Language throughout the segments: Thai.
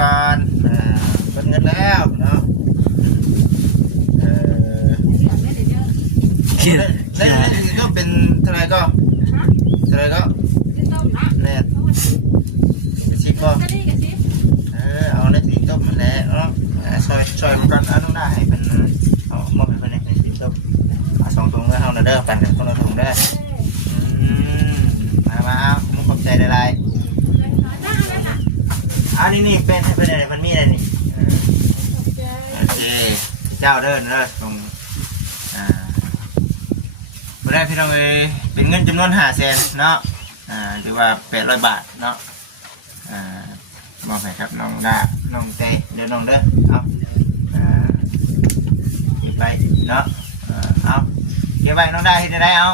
การเป็นเงินแล้วเนาะได้ก็เป็นเท่าไรก็แน่ชิปก็เอาในสีต้มมันแล้วเนาะซอยกันต้องได้เป็นมอบเป็นในสีต้มสองถุงแล้วเอาเด้อปั่นกันคนละถุงได้มาผมขอบใจหลายอันนี้เป็นอะไรมันมีอะไรนี่โอเคเจ้าเดินตรงเมื่อไรพี่น้องเป็นเงินจำนวน500,000เนาะหรือว่า800 บาทเนาะมอบให้ครับน้องดาน้องเต้เดี๋ยวน้องเด้อเอาเก็บไปเนาะเอาเก็บไปน้องดาที่จะได้เอา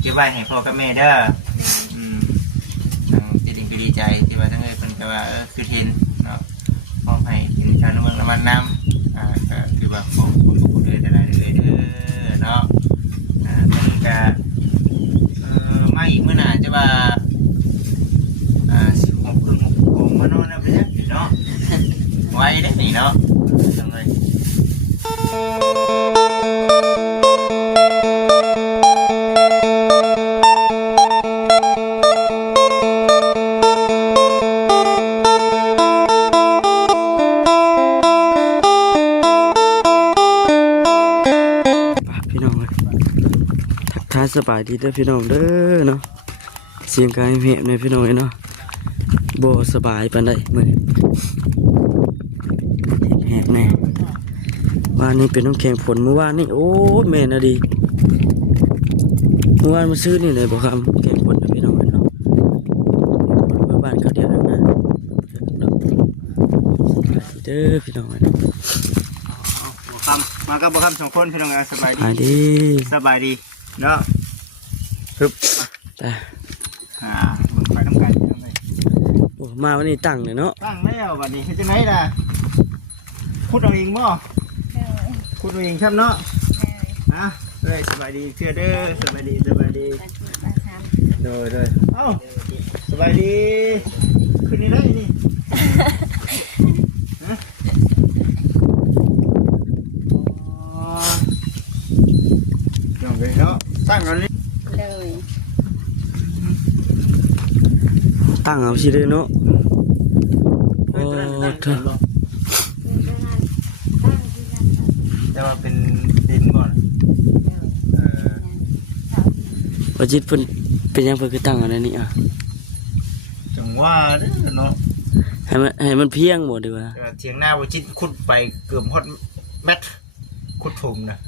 เก็บไว้ให้พ่อกับแม่เด้อทั้งจริงก็ดีใจที่ว่าทั้งเป็นก็ว่าคือเห็นเนาะมอบให้กินชาเมืองละมันน้ำก็คือว่าขอบคุณผู้ใดได้เลยเด้อเนาะมันก็มาอีกเมื่อหน่าจะว่า16:30มานอนนะพี่เนาะไว้ได้นี่เนาะจังเลยสบายดีเด้อพี่น้องเด้อเนาะเสียงกายเหี่ยมเนี่ยพี่น้องเนาะบ่สบายปานใดมื้อนี้แหบแน่วันนี้เป็นน้ำแข็งฝนเมื่อวานนี่โอ้แม่น่ะดีเมื่อวานมาซื้อนี่เลยบ่ครับแข็งฝนนะพี่น้องเนาะเมื่อบ้านเขาเดียวนึงนะเด้อพี่น้องเนาะมากับบ่คำ2 คนพี่น้องสบายดีเนาะปึ๊บแต่ไปทำกันโอ้มาวันนี้ตั้งเลยเนาะตั้งแล้ววันนี้จะไหนล่ะพูดเอาเองบ่พูดเอาเองครับเนาะเลยสบายดีเชื่อเด้อสบายดีโดยเอ้าสบายดีขึ้นนี่ได้นี่เนาะตั้งเอานี่เลยตั้งเอาสิเลยเนาะโอ้เธอแต่ว่าเป็นดินก่อนว่าจิตเพิ่นเป็นยังเพิ่นคือตั้งอะไรนี่จังว่าเนาะให้มันเพียงหมดดีกว่าเถียงหน้าว่าจิตขุดไปเกือบฮอดเม็ดขุดถุงนะ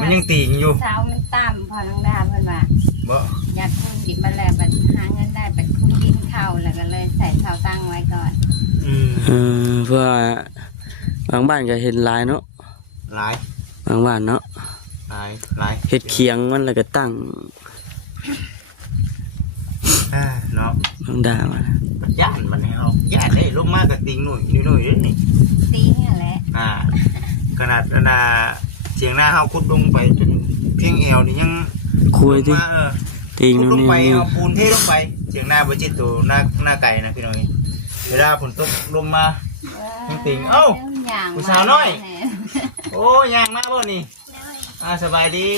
มันยังตีอยู่เช้ามันต่ำพอน้องดาเพิ่นว่าบ่อยากคุดิบมาแล้วบัดหาเงินได้บัดคุดินเข้าแล้วก็เลยใส่เสาตั้งไว้ก่อนเพื่อบางบ้านก็เห็นลายเนาะลายบางบ้านเนาะลายเห็ดเคียงมันแล้วก็ตั้งเนาะน้องดามันย่านมันให้เอาย่านได้ลงมากกับติงหน่อยนี่ติงนั่นแหละขนาดเสียงหน้าเขาขุดลงไปจนเพียงแอวนี่ยังคุยที่ติงลงไปเอาปูนเทลงไปเสียงหน้าบจิตตัวหน้าไก่นะพี่น้องเวลาฝนตกลมมาติงเอ้าผู้สาวน้อยโอ้ยางมาบ่นี่สบายดี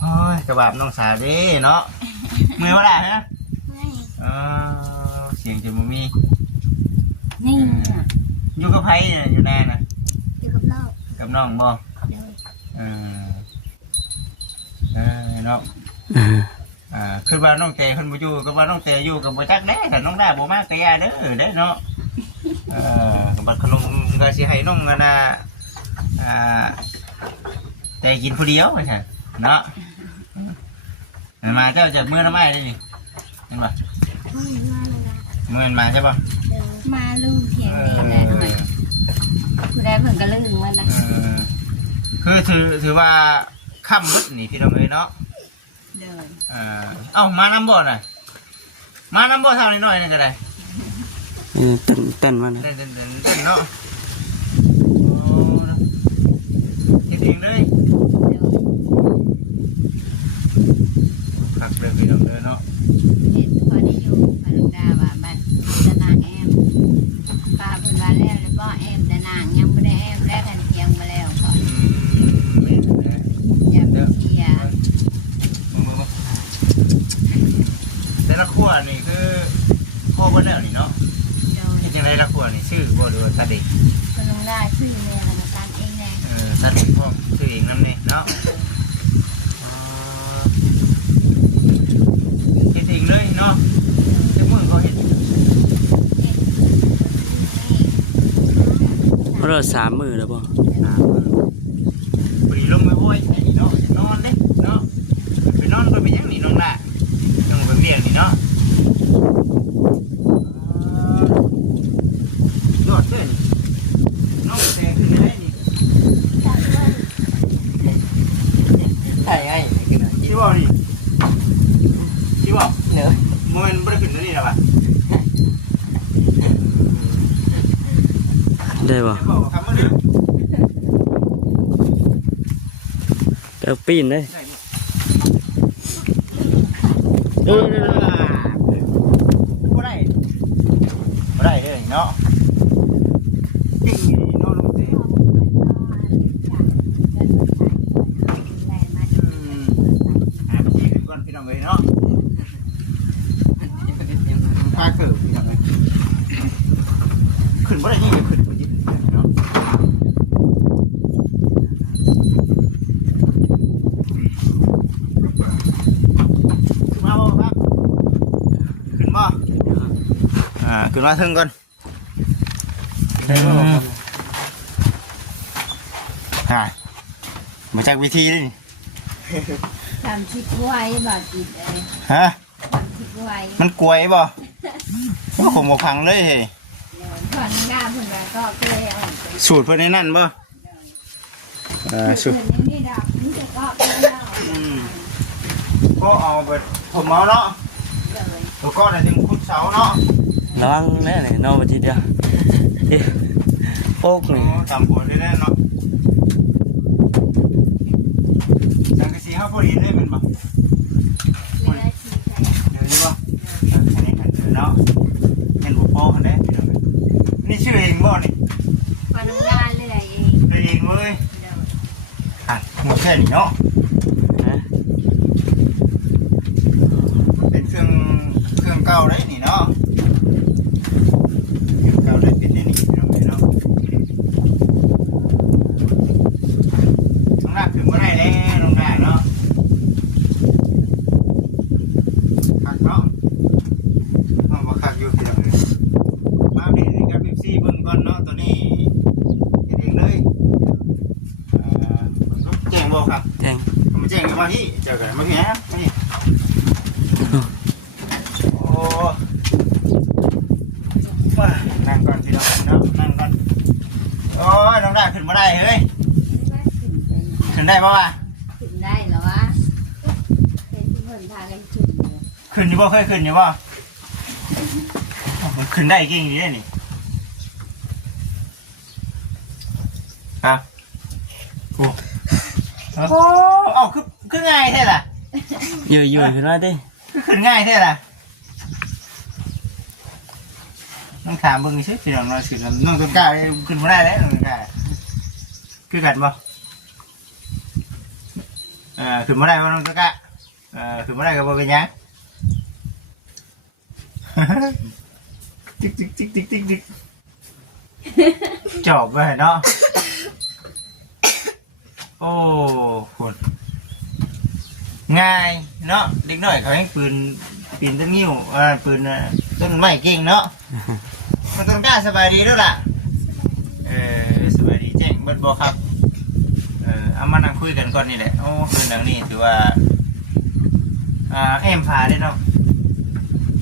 โอ้ยกระบาบน้องสาวดิเนาะมือว่าได้ฮะเสียงจะมีนี่อยู่กับไผ่อยู่แน่น่ะอยู่กับน้องบ่เนาะคือว่าน้องเตะคนบ่อยู่ก็ว่าน้องเตะอยู่กับบ่จักเด้แต่น้องได้บ่มากก็อย่าเด้อเด้เนาะบัดขนมก็สิให้น้องกันน่ะแต่กินผู้เดียวว่าซั่นเนาะมาเจ้าจากเมื่อน้ำไม้ได้นี่เห็นป่ะเมื่อมาใช่ป่ะมาลูกเขียนเองเลยผู้ใดเพิ่งก็ลืมมันนะคือถือว่าค่ำมืดนี่พี่น้องเลยเนาะเอ้ามาน้ำบ่อหน่อยมาน้ำบ่อทำหน่อยนี่ก็ได้เต้นมันเต้นเนาะกินเองเลยขักเดินพี่น้องเลยเนาะพอได้อยู่พาลูกดาว่าบ้าน รัวนี่คือพ่อบ่แล้วนี่เนาะ โดย เฮ็ดจังไดรักครัวนี่ชื่อบ่หรือว่าตัดเอง ก็ลงได้ชื่อเนี่ยธนาคารเองแน่ ตัดเองพร้อมชื่อเองนำนี่เนาะเฮ็ดเองเลยเนาะจักมื้อก็เฮ็ด เพราะเรา3 มื้อแล้วบ่ พอดีลงไปโว้ยเนาะนอนเด้เนาะไปนอนก็ไปยังนี่น้องล่ะต้องไปเรียกนี่เนาะยอดเด้อน้องแดงขึ้นได้นี่ใช่ไงขึ้นน่ะคิดว่านี่คิดว่าเนอะมันบ่ได้ขึ้นนี่ล่ะป่ะ ได้บ่ บอกว่าคำว่านี้ เดี๋ยวปีนได้ ได้นี่ เออ บ่ได้บ่ได้เด้อเนาะปิ้งนี่เนาะลุงสิหาไปที่ขึ้นก่อนพี่น้องเอ้ยเนาะพาเกิดพี่น้องเอ้ยขึ้นบ่ได้ยิ่งขึ้นบ่ยิ่งเนาะขึ้นมาบ่ครับขึ้นบ่ขึ้นมาถึงก่อนมาจากวิธีนี่ ทำชิดไว้บ่ติดเลย ฮะ ทำชิดไว้ มันกลวยบ่มันคงบ่พังเลยเฮ้ย ถอนหน้าเพิ่นว่าก็เลยออกไป สูตรเพิ่นในนั่นบ่สูตร เพิ่นนี่ดอกนี่จะก็ไปแล้ว ก็เอาไปผมเอาเนาะ เลย แล้วก็ได้ถึงคุดเสาเนาะ ระวังแน่นี่นอนบ่ทีเดียวเอ๊ะโอ๊กนี่ ตามหัวได้แน่เนาะสังกะสีเฮาพอดีได้แม่นบ่ เลือชีแท้ เดี๋ยวนี้บ่อันนี้กันเนาะเห็นบ่พอคั่นเด้นี่ชื่อเองบ่นี่ พอน้ำงานเลยเอง ได้เองเว้ยหมดแค่นี้เนาะ ฮะ เป็นเครื่องเก่าได้นี่เนาะเครื่องเก่าได้เป็นได้นี่พี่น้องเนาะน้องรักถึงบ่ได้แล้วน้องรักเนาะคักเนาะมาบ่คักอยู่พี่น้องเอ้ยมาเบิ่งกับ FC เบิ่งก่อนเนาะตัวนี้เฮ็ดเองเลยแจ้งบ่ครับ แทง มาแจ้งมาที่เจ้ากันมาที่ไหนครับมาที่โอ้ว้านั่งก่อนพี่น้องเนาะนั่งก่อนโอ้ยน้องได้ขึ้นมาได้เฮ้ยขึ้นได้ปะวะ ถึงได้เหรอวะเป็นที่เพิ่นพากันขึ้น ขึ้นอยู่บ่เคยขึ้นอยู่บ่มันขึ้นได้เก่งดีเลยนี่ครับโอ้โอ้เอาคือง่ายแท้ล่ะ อยู่ๆขึ้นมาติ คือขึ้นง่ายแท้ล่ะน้องถามเบิ่งซิพี่น้องน้อยขึ้นน้องต้นกล้าขึ้นมาได้แล้วน้องต้นกล้าคือกันบ่ขึ้นมาได้บ่น้องต้นกล้าขึ้นมาได้ก็บ่เป็นหยังติ๊กติ๊กติ๊กติ๊กติ๊กติ๊กจอบไปเนาะโอ้คุณง่ายเนาะเด็กน้อยเขาให้ปืนปีนต้นงิ้วปืนต้นไม้เก่งเนาะมันต้องกล้าสบายดีด้วยล่ะสบายดีแจ้งเบิดบ่ครับเอามานั่งคุยกันก่อนนี่แหละโอ้คืนหลังนี้ถือว่าเอ็มพาได้เนาะ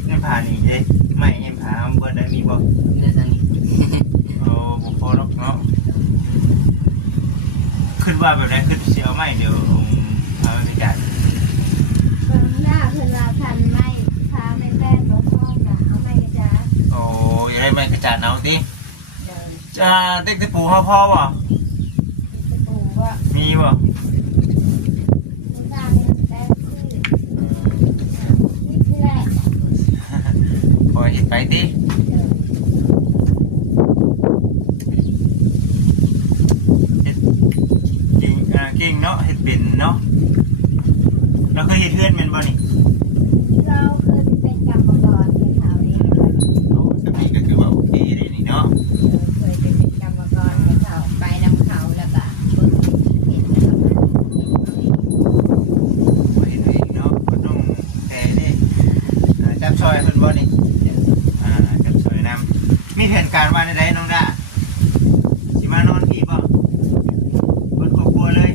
เอ็มพานี่เด้ไม่เอ็มพาเบิดได้มีบ่ ได้ซั่นนี่ โอ้บุพอเนาะขึ้นว่าแบบไหนขึ้นเสียวไม่เดี๋ยวเอาไปจัด เพิ่นหน้าเพิ่นว่าทันไม่พาไม่แป้งบ่พอก็เอาไม่กระจาด โอ้ยได้ไม่กระจาดเอาดิ เดิน จะเด็กตะปูพ่อบ่ ตะปูว่า มีบ่ หน้าไม่แป้งนี่คือแรก ปล่อยเห็ดไปดิเห็ดเก่งเนาะเห็ดเป็นเนาะเราเคยเห็ดเพื่อนแมันบ่นี่ เราเคยเป็นกรรม จับซอยเพิ่นบ่นี่จับซอยนำมีแผนการว่าได้น้องดาสิมานอนพี่บ่เบิดครอบครัวเลย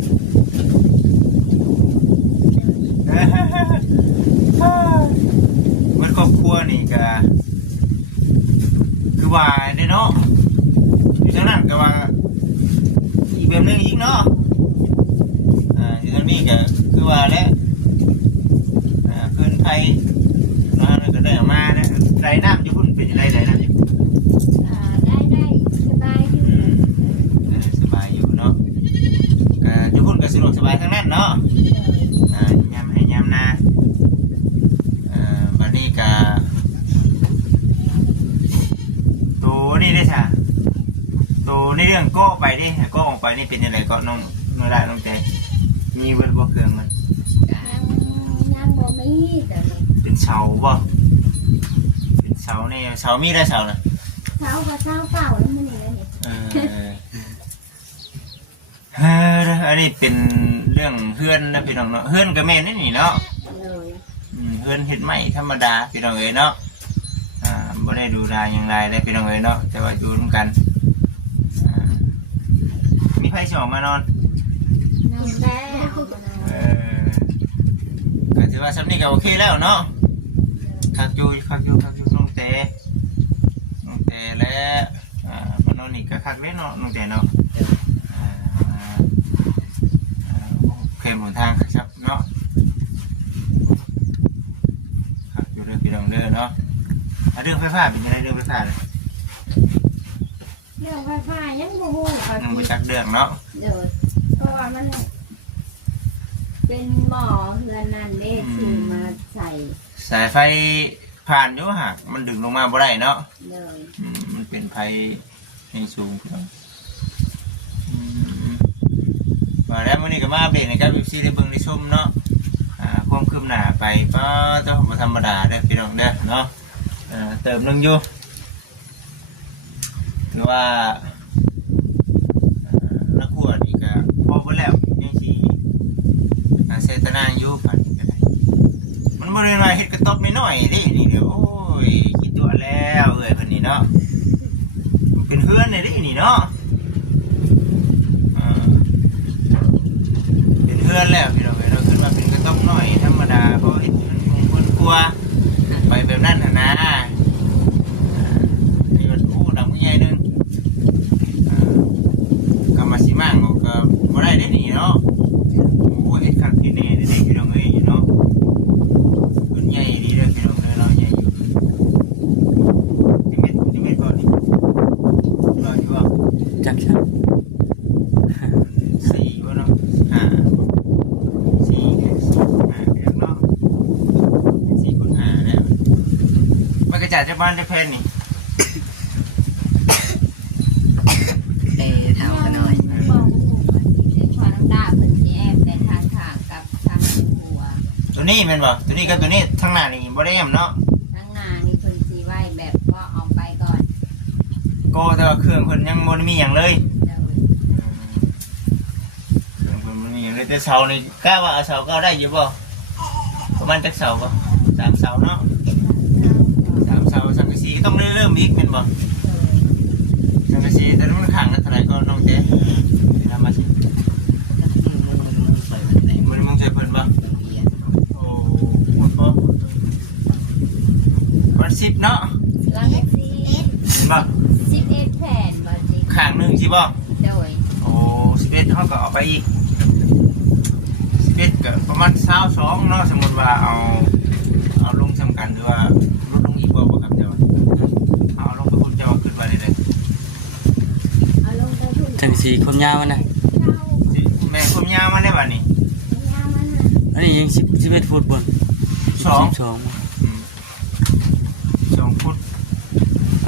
มันครอบครัวนี่ก็คือว่าได้เนาะอยู่ทางนั้นก็ว่าอีกแบบนึงอีกเนาะอยู่ทางนี้ก็คือว่าแล้วคืนไทยนะก็ได้มานะไรน้ำอยู่พุ่นเป็นไรไรน้ำอยู่ได้สบายอยู่สบายอยู่เนาะก็อยู่พุ่นก็สะดวกสบายทั้งนั้นเนาะยามให้ยามนาวันนี้ก็ตัวนี่ได้ค่ะตัวในเรื่องก็ไปดิก็ออกไปนี่เป็นยังไงก็น้องได้น้องใจมีเวิร์ดบอกเครื่องมันยังบ่มีแต่เป็นเสาบ่เป็นเสาเนี่ยเสามีได้เสาน่ะเสาก็เสาเก่าแล้วมันนี่เลยอันนี้เป็นเรื่องเฮือนนะพี่น้องเนาะเฮือนกับแม่นี่เนาะเฮือนเห็ดไม้ธรรมดาพี่น้องเอ๋ยเนาะบ่ได้ดูดาอย่างไรได้พี่น้องเอ๋ยเนาะแต่ว่าอยู่ร่วมกันมีไผสิออกมานอนก็ถือว่าสำนี้ก็โอเคแล้วเนาะคักอยู่น้องแต่และมานอนนี่ก็คักเลยเนาะน้องแต่เนาะเคยหมุนทางครับเนาะคักอยู่เรื่องพี่น้องเด้อเนาะเรื่องไฟฟ้าเป็นยังไงเรื่องไฟฟ้าเลยเรื่องไฟฟ้ายังบ่ฮู้ยังบ่จักเรื่องเนาะเพราะว่ามันเป็นหม้อเรือนนั่นเด้ซื้อมาใส่สายไฟผ่านอยู่หักมันดึงลงมาบ่ได้เนาะมันเป็นไฟให้สูงมาแล้วมื้อนี้ก็มาเบรกในการBBCได้เบิ่งได้ชมเนาะความคืบหน้าไปก็ต้องบ่ธรรมดาเด้อพี่น้องเด้อเนาะเติมนึงอยู่หรือว่านักขวดอีกก็พอเบิ่แล้วยังสิเซตนาอยู่ผ่านก็ได้มันบ่ได้ว่าเฮ็ดกระต๊อบน้อยๆเด้นี่เด้อโอ้ยคิดตัวแล้วเอ้ยเพิ่นนี่เนาะเป็นเฮือนเด้นี่เนาะเป็นเฮือนแล้วพี่น้องเราขึ้นมาเป็นกระต๊อบน้อยธรรมดาเพราะเฮ็ดมันกลัวไปแบบนั้นน่ะนะนี่มันโอ้ดังใหญ่นึงก็มาสิมั่งก็บ่ได้เด้นี่เนาะโอ้เฮ็ดคักที่นี่เด้พี่น้องเอ้ยเนาะมันใหญ่ดีเด้อพี่น้องเด้อเนาะใหญ่อยู่จะเม็ดก่อนนี่รออยู่บ่จัก4บ่เนาะ4พี่น้องเนาะ4คูณ5แล้วมันกระจายจากบ้านได้แพนนี่ถามกันหน่อยบอกชวนน้ำดาเพิ่นสิแอบแต่ทางกับทางหัวตัวนี้แม่นบ่ตัวนี้กับตัวนี้ทางหน้านี่บ่ได้แอมเนาะทางหน้านี่เพิ่นสิไว้แบบว่าออกไปก่อนก็แต่ว่าเครื่องเพิ่นยังบ่ได้มีหยังเลยเครื่องเพิ่นบ่มีหยังเลยแต่เสานี่กะว่าเอาเสาก็ได้อยู่บ่ประมาณจักเสาบ่3เสาเนาะ3เสาสังกะสีก็ต้องเริ่มอีกแม่นบ่สังกะสีแต่มันข้างกันเท่าไหร่ก็น้องเจ๊สินำมาสิมันมึงช่วยเพิ่นบ่โอ้หมดบ่วัน10เนาะหลังจาก10เห็นบ่11แผ่นบ่สิข้างนึงสิบ่โดยโอ้11เฮาก็เอาไปอีก11ก็ประมาณ22เนาะสมมุติว่าเอาลงสำคัญหรือว่าลดลงอีกบ่ครับเจ้าเอาลงไปพุ่นเจ้าขึ้นมาได้เลยจังสีความยาวมันนะแม่ความยาวมันได้บัดนี้อันนี้ยัง11ฟุตบน2 ฟุตเ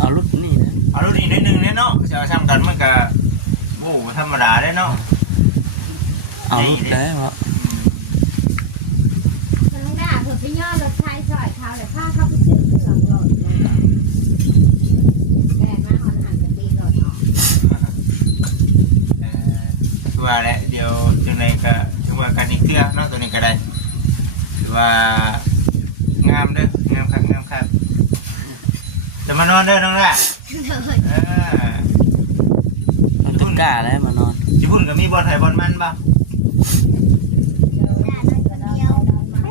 อารุ่นนี้นะเอารุ่นนี้ได้1เนาะจะเอาทำกันมันก็โอ้ธรรมดาได้เนาะเอารุ่นได้เหรอน้องดาเพิ่นไปย่อรถไฟซอยเขาแล้วพาเขาไปซื้อเครื่องรถแต่มาหอนหันไปตีรถออกว่าแหละเดี๋ยวจังไดก็ถือว่ากันอีกเทื่อเนาะตัวนี้ก็ได้ถือว่างามเด้อง านอนเด้อน้องละเออ มันต้นกล้าแล้วมานอน ญี่ปุ่นก็มีบอลไทยบอลมันป่ะ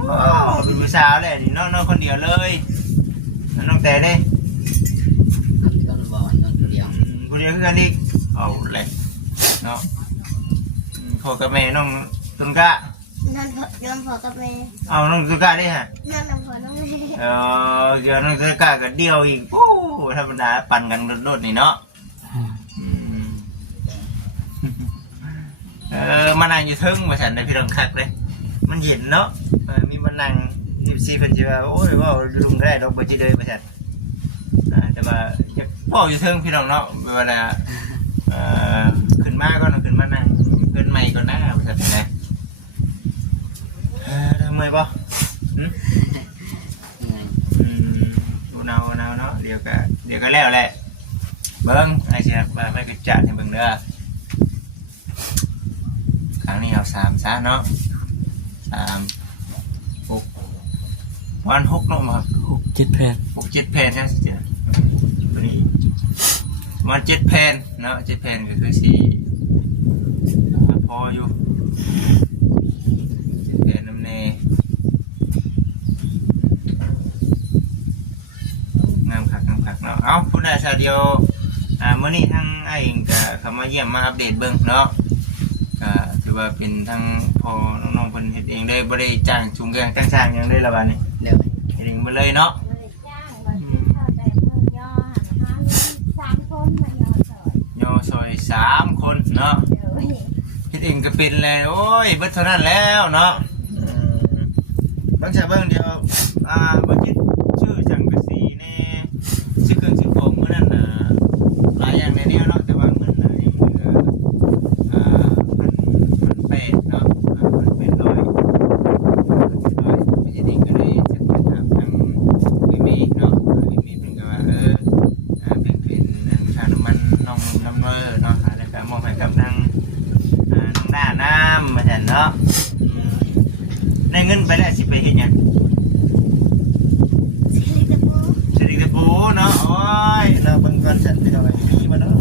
โอ้เป็นผู้สาวเลยนี่น้องคนเดียวเลยน้องแต่เด้ผู้เดียวคือกันอีกเอาเลยเนาะพ่อกับแม่น้องตุนกะ นอนพอกับแม่ เอาน้องตุนกะได้ฮะ นอนพอน้องแม่ เดี๋ยวน้องตุนกะก็เดียวอีกโอ้ธรรมดาปั่นกันโดดๆนี่เนาะมานั่งอยู่ทึ่งมาฉันได้พี่รองคักเลยมันเย็นเนาะมีมานั่ง14เพิ่นสิว่าโอ้ยว่าลุงได้ดอกบ่จิเลยมาฉันแต่ว่าพ่ออยู่ทึ่งพี่น้องเนาะเวลาขึ้นมาก็ขึ้นมานั่งขึ้นใหม่ก่อนนะมาฉันนะทำไมบ่ดูเนาเนาะเดี๋ยวก็แล้วแหละเบิ้งไอ้เสียไปกระจาดให้เบิ้งเด้อครั้งนี้เอา3ซะเนาะ3 6วัน6เนาะมา7 แผ่น 6 7 แผ่นนะสิจ้ะตัวนี้มัน7 แผ่นเนาะ7 แผ่นก็คือ4พออยู่7 แผ่นน้ำเนงามคักเนาะเอาผู้ใดชาเดียวมื้อนี้ทั้งไอ้เองก็เข้ามาเยี่ยมมาอัปเดตเบิ่งเนาะก็ถือว่าเป็นทั้งพอน้องๆเพิ่นเฮ็ดเองได้บ่ได้จ้างจุงแกงจ้างสร้างหยังได้ละบัดนี้เฮ็ดเองบ่เลยเนาะย่อซอย3 คนเนาะเฮ็ดเองก็เป็นแล้วโอ้ยเบิดเท่านั้นแล้วเนาะบางชาเบิ่งเดียวบ่คิดชื่อจังกะสีแน่ชื่อเครื่องชื่อของมื้อนั้นหลายอย่างในแนวเนาะแต่ว่าเงินนี่มันเป็ดเนาะมันเป็นร้อยไม่ใช่เด็กก็เลยจะไปถามทางมีเนาะมีเป็นก็ว่าเป็นชาน้ำมันน้องน้ำเนยเนาะแล้วก็มองไปกับทางน้องด้าน้ำมาแทนเนาะได้เงินไปแล้วสิไปเห็นยังสวัสดีครับปูเนาะโอ้ยเราเบิ่งก่อนฉันไปเอาไว้มีมาเนาะ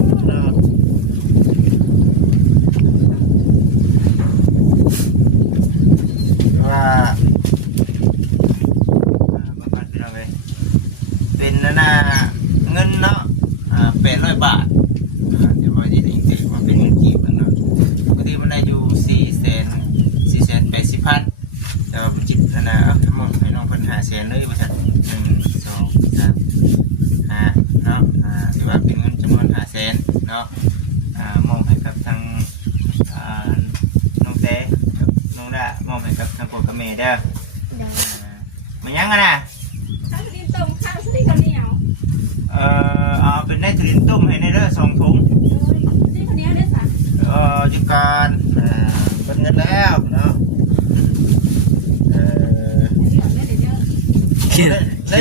ว่าบางคนไปเอาไว้เป็นน่ะเงินเนาะ800 บาทเดี๋ยวว่าจะได้เงินว่าเป็นเงินกี่บาทเนาะปกติมันได้อยู่480,000แต่ว่าจิตน่ะทั้งหมดให้น้องเพิ่น500,000เลยว่าซั่น1 2 3 5เนาะถือว่าเป็นเงินจำนวน500,000เนาะมอบให้กับทางน้องเต้กับน้องดามอบให้กับทางพ่อกับแม่เด้อมันยังกันนะข้าวสลินต้มข้าวสลินข้าวเหนียวเอาเป็นได้สลินต้มให้ในเด้อ2 ถุงนี่ข้าวเหนียวได้สั่งจุดการเป็นเงินแล้วเนาะได้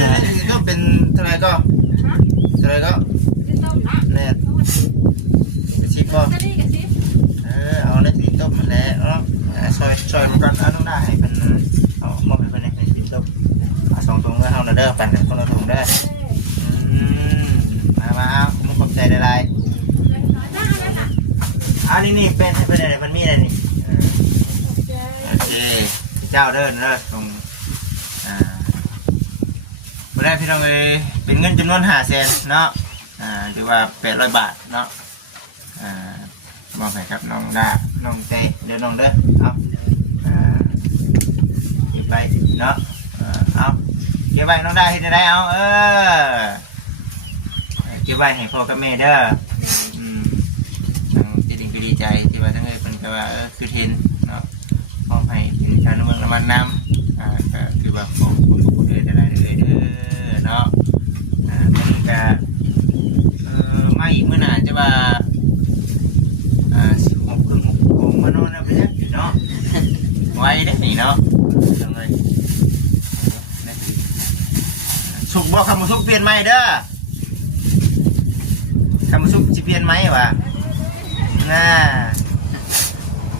ก็เป็นเท่าไหร่ก็เนี่ยชิปก็เอาในชิปต้มมาแล้วเนาะซอยมันก่อนต้องได้ให้เป็นเอามอบให้เป็นในชิปต้ม2 ถุงแล้วเท่านั้นเด้อปั่นกันคนละถุงได้มาผมขอบใจได้นี่เป็นอะไรมันมีอะไรนี่โอเคเจ้าเดินเด้อตรงเมื่อไรพี่น้องเลยเป็นเงินจำนวน500,000เนาะหรือว่า800 บาทเนาะมอบให้ครับน้องด้าน้องเต้เดี๋ยวน้องเด้อเอาเก็บไปเนาะเอาเก็บไว้น้องด้าเห็นได้เอาเก็บไว้ให้พ่อกับแม่เด้อจะดีใจที่ว่าทั้งเลยเป็นก็ว่าคือเทนเนาะมอบให้เป็นชาวเมืองละมันน้ำก็คือว่าขอบคุณทุกคนเลยได้เลยเด้อเนาะมันจะมาอีกเมื่อหน่าจะว่า16 ครึ่ง 6 โมงมานอนนะพี่เนาะไว้ได้หนิเนาะจังเลยสุกบอกคำว่าสุกเปลี่ยนไหมเด้อคำว่าสุกจะเปลี่ยนไหมวะ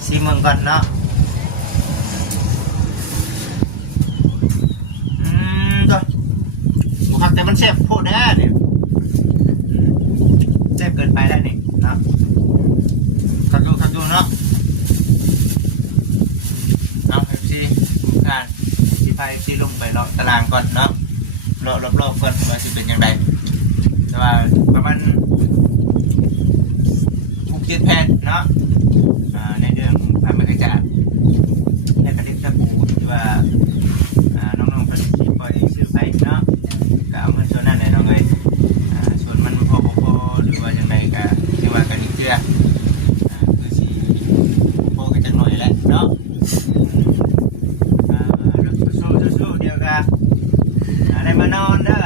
ซีเมืองก่อนเนาะก็บุคคลแต่มันแซ่บโพดแน่เนี่ย างก่อนเนาะรอบๆก่อนว่าสิเป็นยังไงแต่ว่าประมาณ6-7 แผ่นเนาะในเรื่องผ้าไหมกระจาดและกระดิ่งตะปูที่ว่าน้องๆผลิตที่ปล่อยซื้อไปเนาะก็เอาเงินส่วนนั้นให้น้องเลยส่วนมันพอหรือว่าจังไดก็ที่ว่ากันอีกเทื่อคือสิพอกันจังหน่อยแหละเนาะสู้เดียวกันได้มานอนเด้อ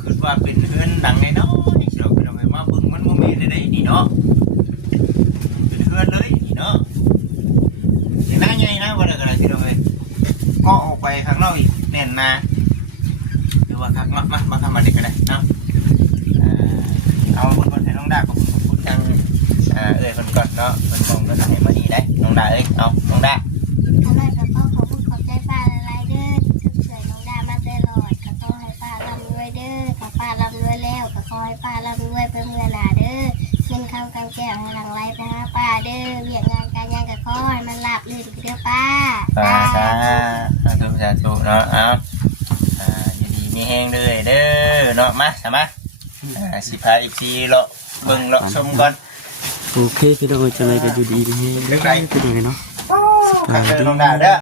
คือว่าเป็นเฮือนดังในน้อยเดี๋ยวเราไปมาเบิ่งมันบ่มีได้นี่เนาะเป็นเฮือนเลยนี่เนาะนี่น่าใหญ่นะว่าได้กันที่เราไปก็ออกไปข้างนอกอีกแน่นนะหรือว่าครับมาทำมาเด็กกันเลยเนาะเอาคนให้น้องดากับคุณทางคนก่อนเนาะคนมองก็ถ่ายมาดีได้น้องดาเอาน้องดาอะไรกับพ่อขอพูดขอบใจป้าอะไรเด้อช่วยน้องดามาตลอดกับพ่อให้ป้าร่ำรวยเด้อกับป้าร่ำรวยแล้วกับพ่อให้ป้าร่ำรวยเพื่อเมื่อหนาเด้อเงินคำกำแก้วให้หลังไรไปหาป้าเด้อเวียกงานการงานกับพ่อให้มันหลับลื่นเด้อป้าสาธุเนาะเอายินดีมีแห้งเลยเด้อเนาะมาสามารถสิพาอีกทีเลาะเบิ่งเลาะชมก่อนโอเคพี่น้องจะอะไรกันอยู่ดีนี่พี่น้องเนาะ ขับเดินลงดาเด้อ